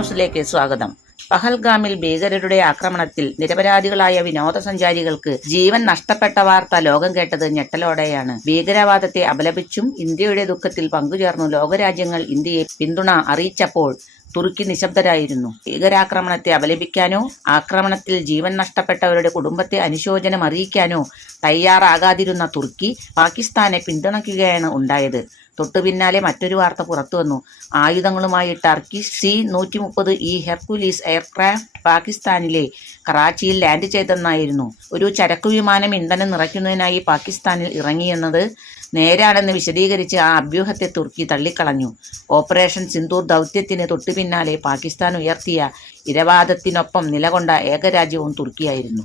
ന്യൂസിലേക്ക് സ്വാഗതം. പഹൽഗാമിൽ ഭീകരരുടെ ആക്രമണത്തിൽ നിരപരാധികളായ വിനോദസഞ്ചാരികൾക്ക് ജീവൻ നഷ്ടപ്പെട്ട വാർത്ത ലോകം കേട്ടത് ഞെട്ടലോടെയാണ്. ഭീകരവാദത്തെ അപലപിച്ചും ഇന്ത്യയുടെ ദുഃഖത്തിൽ പങ്കുചേർന്നു ലോകരാജ്യങ്ങൾ ഇന്ത്യയെ പിന്തുണ അറിയിച്ചപ്പോൾ തുർക്കി നിശബ്ദരായിരുന്നു. ഭീകരാക്രമണത്തെ അപലപിക്കാനോ ആക്രമണത്തിൽ ജീവൻ നഷ്ടപ്പെട്ടവരുടെ കുടുംബത്തെ അനുശോചനം അറിയിക്കാനോ തയ്യാറാകാതിരുന്ന തുർക്കി പാകിസ്ഥാനെ പിന്തുണയ്ക്കുകയാണ് ഉണ്ടായത്. തൊട്ടുപിന്നാലെ മറ്റൊരു വാർത്ത പുറത്തുവന്നു. ആയുധങ്ങളുമായി ടർക്കി C-130E ഹെർക്കുലീസ് എയർക്രാഫ്റ്റ് പാകിസ്ഥാനിലെ കറാച്ചിയിൽ ലാൻഡ് ചെയ്തെന്നായിരുന്നു. ഒരു ചരക്കു വിമാനം ഇന്ധനം നിറയ്ക്കുന്നതിനായി പാകിസ്ഥാനിൽ ഇറങ്ങിയെന്നത് നേരാണെന്ന് വിശദീകരിച്ച് ആ അഭ്യൂഹത്തെ തുർക്കി തള്ളിക്കളഞ്ഞു. ഓപ്പറേഷൻ സിന്ദൂർ ദൗത്യത്തിന് തൊട്ടുപിന്നാലെ പാകിസ്ഥാൻ ഉയർത്തിയ ഇരവാദത്തിനൊപ്പം നിലകൊണ്ട ഏക രാജ്യവും തുർക്കിയായിരുന്നു.